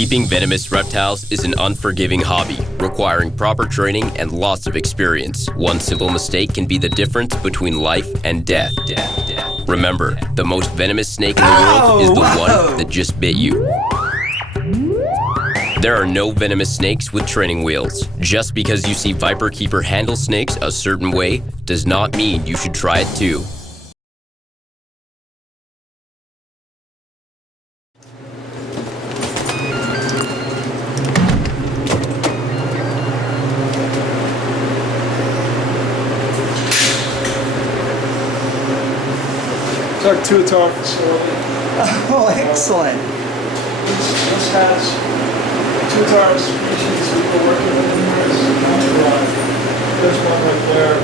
Keeping venomous reptiles is an unforgiving hobby, requiring proper training and lots of experience. One simple mistake can be the difference between life and death. Remember, the most venomous snake in the world is the one that just bit you. There are no venomous snakes with training wheels. Just because you see viperkeeper handle snakes a certain way does not mean you should try it too. It's our tuatara facility. Oh, excellent. This has tuatara species we're working with in here. There's one right there.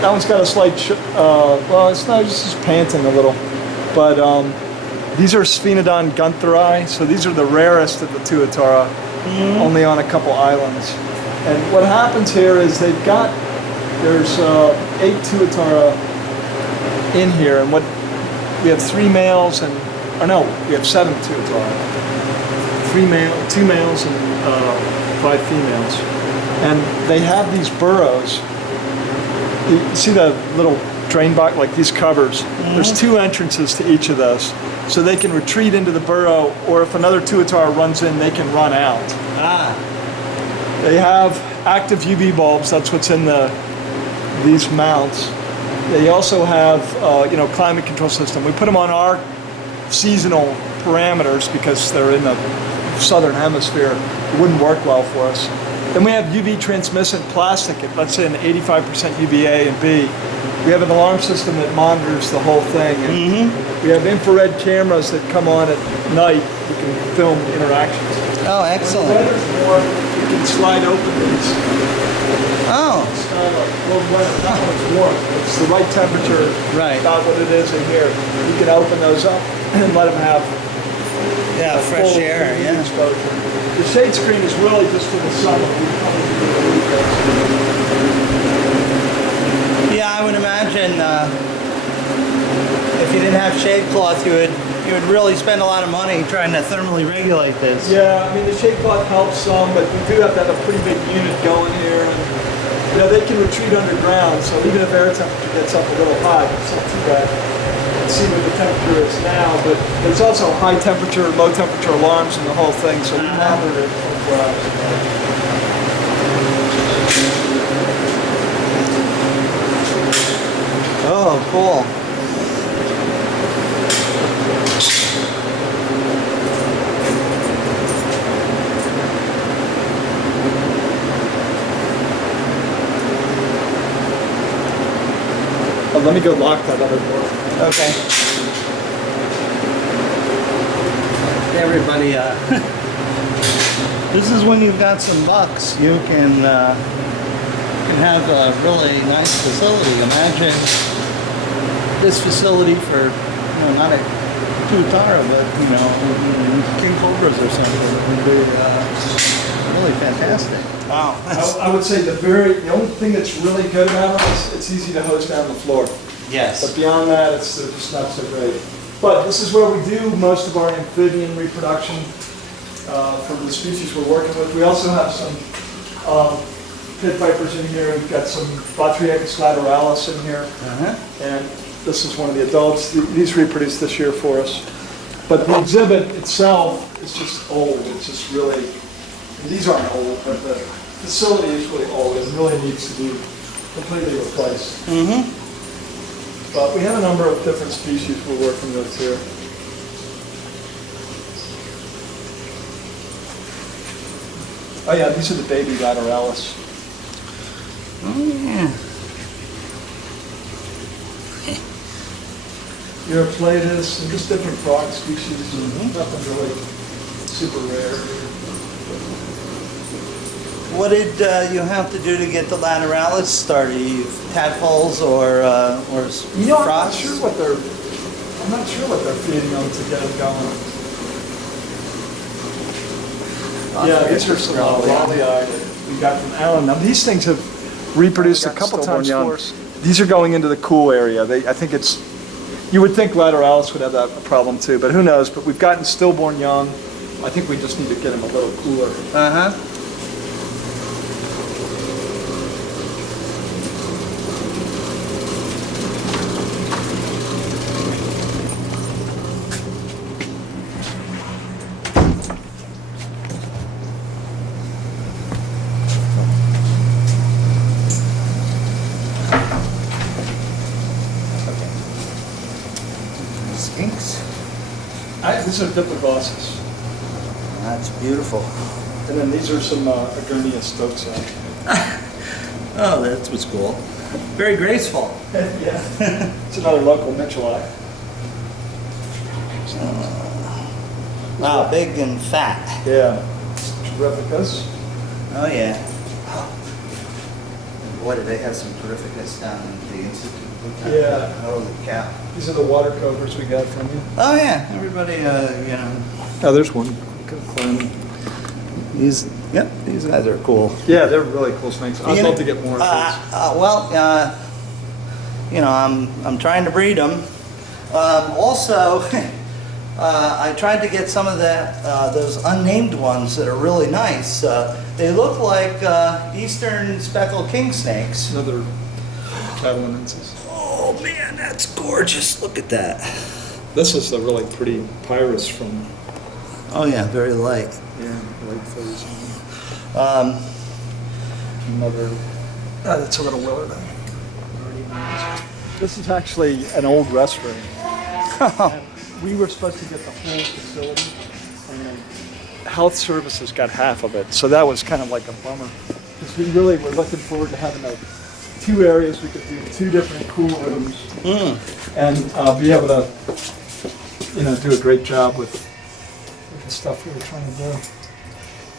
That one's got a slight, well, it's not, it's just panting a little. But these are Sphenodon guntheri, so these are the rarest of the tuatara, only on a couple islands. And what happens here is there's 8 tuatara in here, and we have 3 males and, we have 7 tuatara. 2 males and 5 females. And they have these burrows. You see the little drain box, like these covers? There's 2 entrances to each of those. So they can retreat into the burrow, or if another tuatara runs in, they can run out. They have active UV bulbs, that's what's in these mounts. They also have, climate control system. We put them on our seasonal parameters because they're in the southern hemisphere. It wouldn't work well for us. Then we have UV transmissive plastic at, let's say, an 85% UVA and B. We have an alarm system that monitors the whole thing. And we have infrared cameras that come on at night. We can film interactions. Oh, excellent. When the weather's warm, you can slide open these. Oh. That one's warm. It's the right temperature, about what it is in here. You can open those up and let them have fresh air, exposure. The shade screen is really just for the summer. Yeah, I would imagine if you didn't have shade cloth, you would really spend a lot of money trying to thermally regulate this. Yeah, I mean the shade cloth helps some, but we do have to have a pretty big unit going here. And, they can retreat underground, so even if air temperature gets up a little high, it's not too bad. Let's see what the temperature is now, but there's also high temperature, low temperature alarms and the whole thing, so we monitor it 24 hours a day. Oh, cool. Let me go lock that other door. Okay. Everybody, this is when you've got some bucks. You can have a really nice facility. Imagine this facility for, not a tuatara, but king cobras or something. It would be really fantastic. Wow. I would say the only thing that's really good about it is it's easy to hose down the floor. Yes. But beyond that, it's just not so great. But this is where we do most of our amphibian reproduction for the species we're working with. We also have some pit vipers in here. We've got some Botriacus lateralis in here. And this is one of the adults. These reproduced this year for us. But the exhibit itself is just old. It's just really, these aren't old, but the facility is really old and really needs to be completely replaced. But we have a number of different species we're working with here. Oh yeah, these are the baby lateralis. Oh yeah. Europlatus, and just different frog species. Nothing really super rare. What did you have to do to get the lateralis started? Tadpoles or frogs? I'm not sure what they're feeding on to get them going. Yeah, these are some Raleigh that we got from Alan. Now these things have reproduced a couple times for us. These are going into the cool area. I think you would think lateralis would have that problem too, but who knows? But we've gotten stillborn young I think we just need to get them a little cooler. Uh-huh. Skinks. These are diplodocus. That's beautiful. And then these are some Agurnia stokes. Oh, that's what's cool. Very graceful. Yeah. It's another local Mitchellite. Wow, big and fat. Yeah. Terrificus. Oh, yeah. Boy, do they have some terrificness down in the Institute. Yeah. Holy cow. These are the water covers we got from you. Oh, yeah. Everybody, you know. Oh, there's one. These guys are cool. Yeah, they're really cool snakes. I'd love to get more of these. Well, you know, I'm trying to breed them. Also, I tried to get some of those unnamed ones that are really nice. They look like eastern speckled king snakes. Another Catalanensis. Oh man, that's gorgeous! Look at that. This is a really pretty Pyrus from. Oh yeah, very light. Yeah, light phase. Um, Another. That's a little Willard. This is actually an old rest room. We were supposed to get the whole facility, and the health services got half of it, so that was kind of like a bummer. Because we really were looking forward to having two areas we could do two different cool rooms, and be able to, you know, do a great job with the stuff we were trying to do.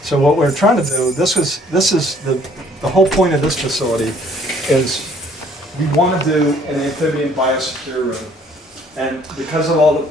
So what we're trying to do, this is the whole point of this facility is we want to do an amphibian biosecure room. And because of all the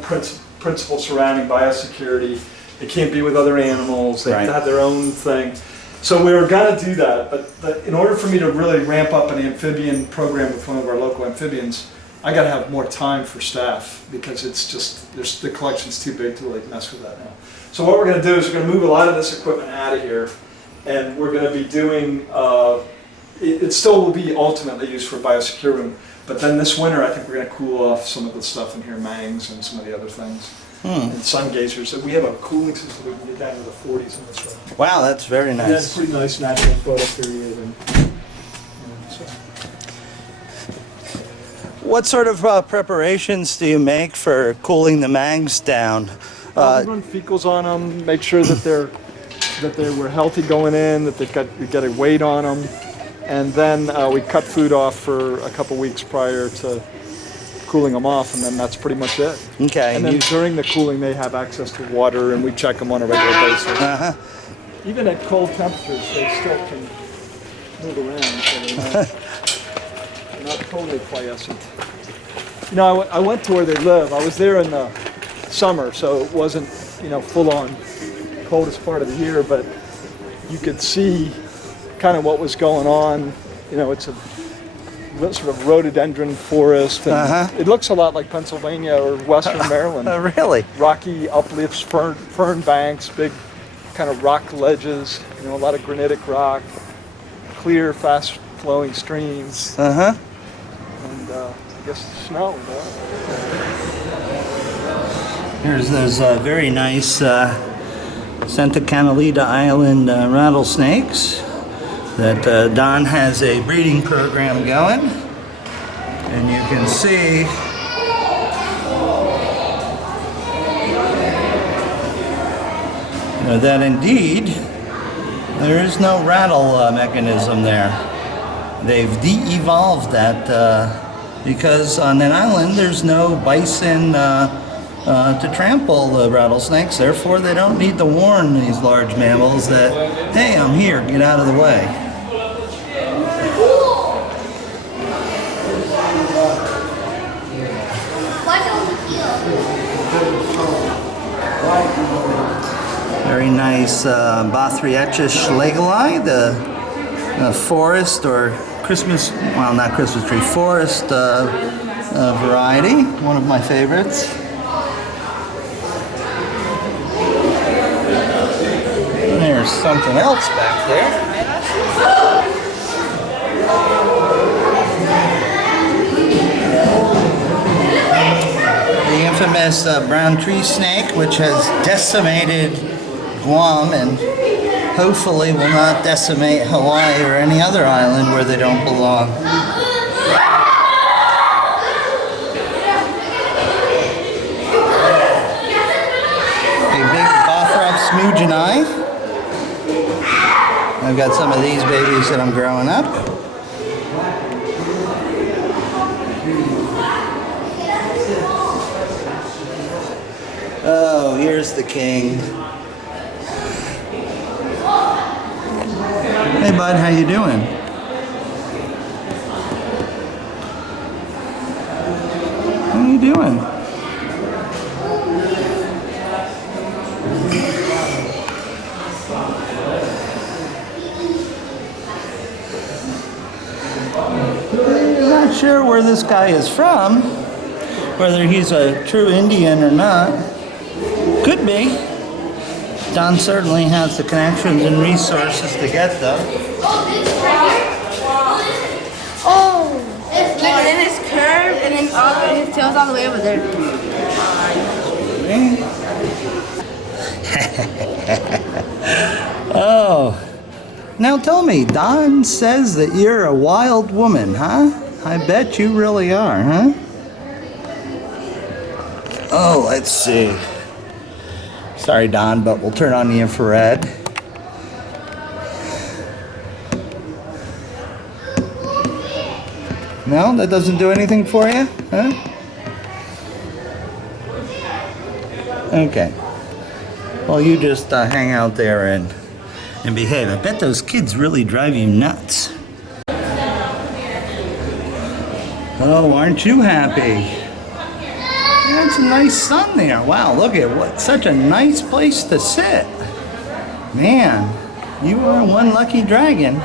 principles surrounding biosecurity, they can't be with other animals, they have their own thing. So we were going to do that, but in order for me to really ramp up an amphibian program with one of our local amphibians, I got to have more time for staff because it's just, the collection's too big to like mess with that now. So what we're going to do is we're going to move a lot of this equipment out of here, and we're going to be doing, it still will be ultimately used for biosecure room, but then this winter I think we're going to cool off some of the stuff in here, mangs and some of the other things. And sun gazers. So we have a cooling system we can get down to the 40s in this room. wow, that's very nice. Yeah, it's pretty nice natural photo period. And, so. What sort of preparations do you make for cooling the mangs down? We run fecals on them, make sure that they were healthy going in, that we got a weight on them, and then we cut food off for a couple weeks prior to cooling them off, and then that's pretty much it. Okay. And then during the cooling, they have access to water, and we check them on a regular basis. Even at cold temperatures, they still can move around, so they're not totally quiescent. You know, I went to where they live. I was there in the summer, so it wasn't, you know, full-on coldest part of the year, but you could see kind of what was going on. You know, it's a sort of rhododendron forest, and it looks a lot like Pennsylvania or Western Maryland. Really? Rocky uplifts, fern banks, big kind of rock ledges, you know, a lot of granitic rock, clear, fast-flowing streams, and I guess snow. Here's those very nice Santa Catalina Island rattlesnakes that Don has a breeding program going, and you can see that indeed there is no rattle mechanism there. They've de-evolved that because on an island there's no bison to trample the rattlesnakes, therefore they don't need to warn these large mammals that, hey, I'm here, get out of the way. Very nice Bothriechis schlegeli, the forest or Christmas, well, not Christmas tree, forest variety, one of my favorites. there's something else back there. The infamous brown tree snake, which has decimated Guam and hopefully will not decimate Hawaii or any other island where they don't belong. A big Bothrop smoogenii. I've got some of these babies that I'm growing up. Oh, here's the king. Hey bud, how you doing? How you doing? I'm not sure where this guy is from, whether he's a true Indian or not. Could be. Don certainly has the connections and resources to get them. Oh! And then it's curved, and then his tail's all the way over there. Oh. Now tell me, Don says that you're a wild woman, huh? I bet you really are, huh? Oh, let's see. Sorry, Don, but we'll turn on the infrared. No, that doesn't do anything for you, huh? Okay. Well, you just hang out there and behave. I bet those kids really drive you nuts. Oh, aren't you happy? That's a nice sun there. Wow, look at what, such a nice place to sit. Man, you are one lucky dragon.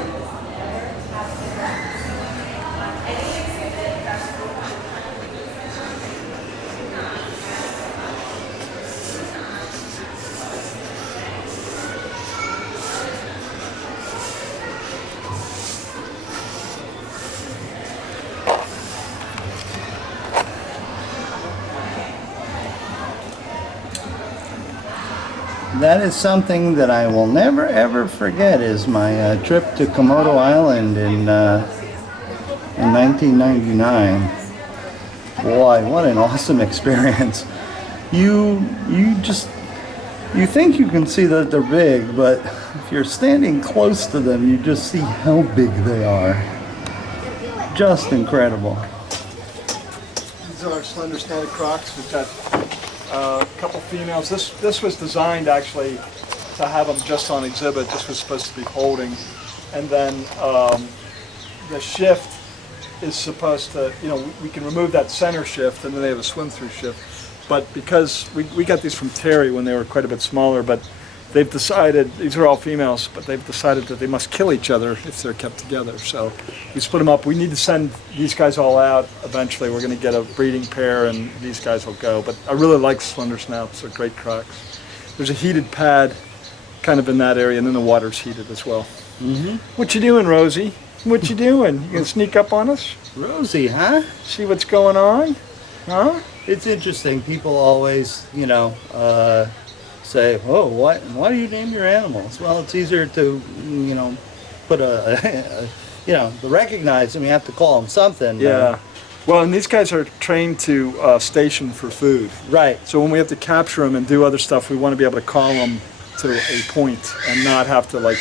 That is something that I will never ever forget, is my trip to Komodo Island in 1999. Boy, what an awesome experience. You think you can see that they're big, but if you're standing close to them, you just see how big they are. Just incredible. These are slender snouted crocs. We've got a couple females. This was designed actually to have them just on exhibit. This was supposed to be holding, and then the shift is supposed to, we can remove that center shift, and then they have a swim-through shift. But because we got these from Terry when they were quite a bit smaller, but they've decided, these are all females, but they've decided that they must kill each other if they're kept together. So we split them up. We need to send these guys all out eventually. We're going to get a breeding pair, and these guys will go. But I really like slender snouts. They're great crocs. There's a heated pad kind of in that area, and then the water's heated as well. Mm-hmm. What you doing, Rosie? What you doing? You gonna sneak up on us? Rosie, huh? See what's going on? Huh? It's interesting. People always, say, "Oh, why do you name your animals?" Well, it's easier to, put to recognize them. You have to call them something. Yeah. Well, and these guys are trained to station for food. Right. So when we have to capture them and do other stuff, we want to be able to call them to a point and not have to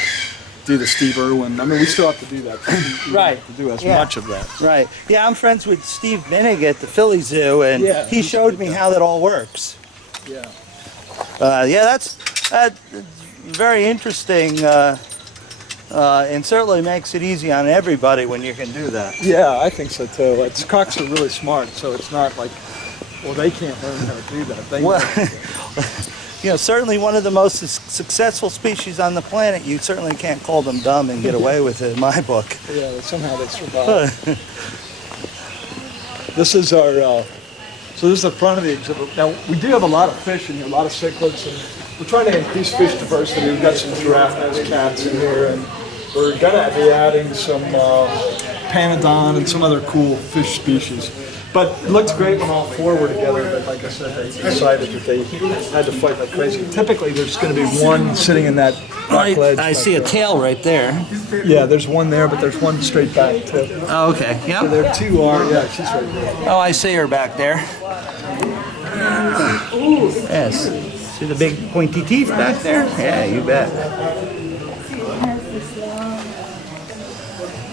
do the Steve Irwin. I mean, we still have to do that. We Right. have to do as Yeah. much of that. Right. Yeah, I'm friends with Steve Binnig at the Philly Zoo, and Yeah, he showed me how that all works. Yeah. That's very interesting, and certainly makes it easy on everybody when you can do that. Yeah, I think so too. Cocks are really smart, so it's not like, well, they can't learn how to do that. They Well, know. certainly one of the most successful species on the planet. You certainly can't call them dumb and get away with it in my book. Yeah, somehow they survive. This is our, so this is the front of the exhibit. Now, we do have a lot of fish in here, a lot of cichlids, and we're trying to increase fish diversity. We've got some giraffe nose cats in here, and we're gonna be adding some panodon and some other cool fish species. But it looked great when all four were together, but like I said, they decided that they had to fight like crazy. Typically, there's going to be one sitting in that back ledge. I see a tail right there. Yeah, there's one there, but there's one straight back, too. Oh, okay, So yep. there two are, yeah, she's right there. Oh, I see her back there. Yes. See the big pointy teeth back there? Yeah, you bet.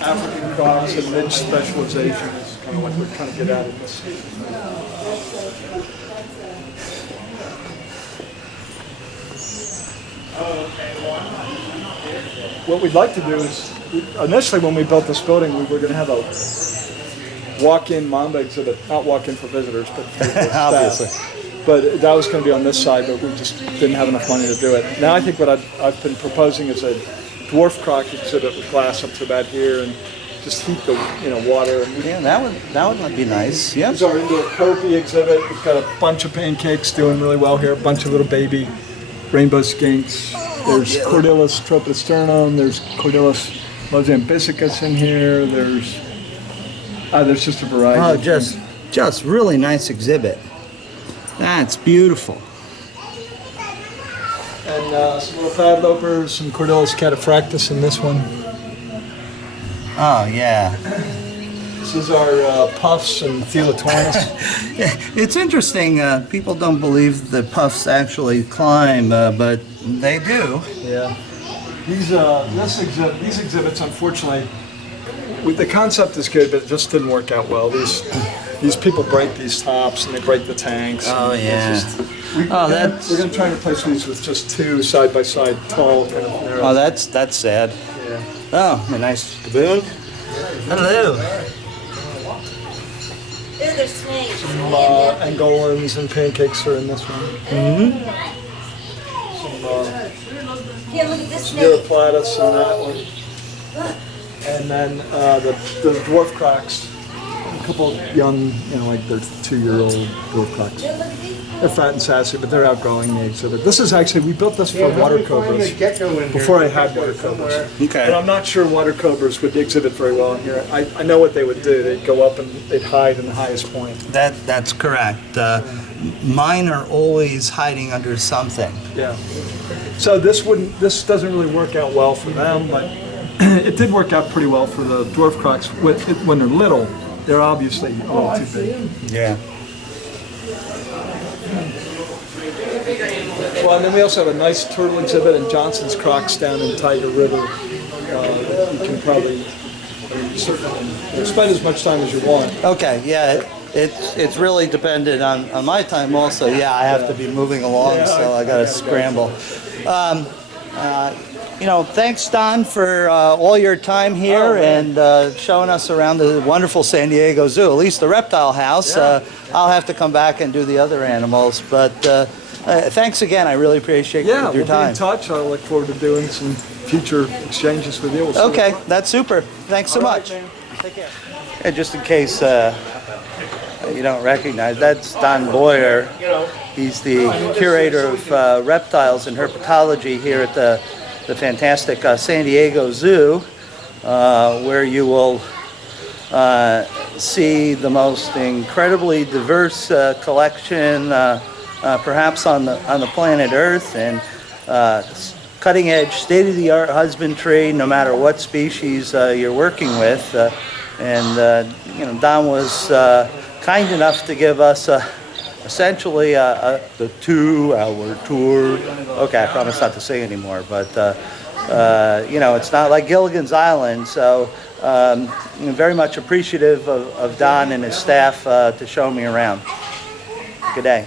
African cross and midge specialization is kind of what we're trying to get at in this. What we'd like to do is, initially when we built this building, we were going to have a walk-in Mamba exhibit, not walk-in for visitors, but for the staff. Obviously. But that was going to be on this side, but we just didn't have enough money to do it. Now I think what I've been proposing is a dwarf croc exhibit with glass up to about here, and just heat the water. And Yeah, that would be nice. Yep. This is our indoor Kopi exhibit. We've got a bunch of pancakes doing really well here, a bunch of little baby rainbow skinks. There's Cordillus tropidosternum, there's Cordillus mozambicus in here, there's just a variety. Oh, of things. just really nice exhibit. That's beautiful. And some little padlopers, some Cordillus cataphractus in this one. Oh, yeah. This is our puffs and Thelatornis. It's interesting. People don't believe that puffs actually climb, but they do. Yeah. These exhibits, unfortunately, the concept is good, but it just didn't work out well. These people break these tops and they break the tanks. Oh, yeah. We're going to try and replace these with just two side-by-side tall kind of narrow. Oh, that's sad. Yeah. Oh, a nice baboon. Hello. Ooh, there's snakes. Some Angolans and pancakes are in this one. Mm-hmm. Some Here, look at this snake. Neuroplatus in that one. And then the dwarf crocs. A couple young, like they're 2-year-old dwarf crocs. They're fat and sassy, but they're outgrowing the exhibit. This is actually, we built this for water cobras before I had water cobras. Okay. But I'm not sure water cobras would exhibit very well in here. I know what they would do. They'd go up and they'd hide in the highest point. That's correct. Mine are always hiding under something. Yeah. So this doesn't really work out well for them, but it did work out pretty well for the dwarf crocs. When they're little, they're obviously a little too big. Yeah. Well, and then we also have a nice turtle exhibit in Johnson's Crocs down in Tiger River. You can probably certainly spend as much time as you want. Okay. Yeah. It's really dependent on my time also. Yeah, I have to be moving along, so I got to scramble. Thanks, Don, for all your time here and showing us around the wonderful San Diego Zoo, at least the reptile house. I'll have to come back and do the other animals, but thanks again. I really appreciate your We'll time. be in touch. I look forward to doing some future exchanges with you. We'll see Okay, what- that's super. Thanks so All right, much. man. Take care. And just in case you don't recognize, that's Don Boyer. He's the curator of reptiles and herpetology here at the fantastic San Diego Zoo, where you will see the most incredibly diverse collection, perhaps on the planet Earth, and cutting-edge, state-of-the-art husbandry, no matter what species you're working with. Don was kind enough to give us essentially the 2-hour tour. Okay, I promise not to sing anymore, but it's not like Gilligan's Island, so I'm very much appreciative of Don and his staff to show me around. Good day.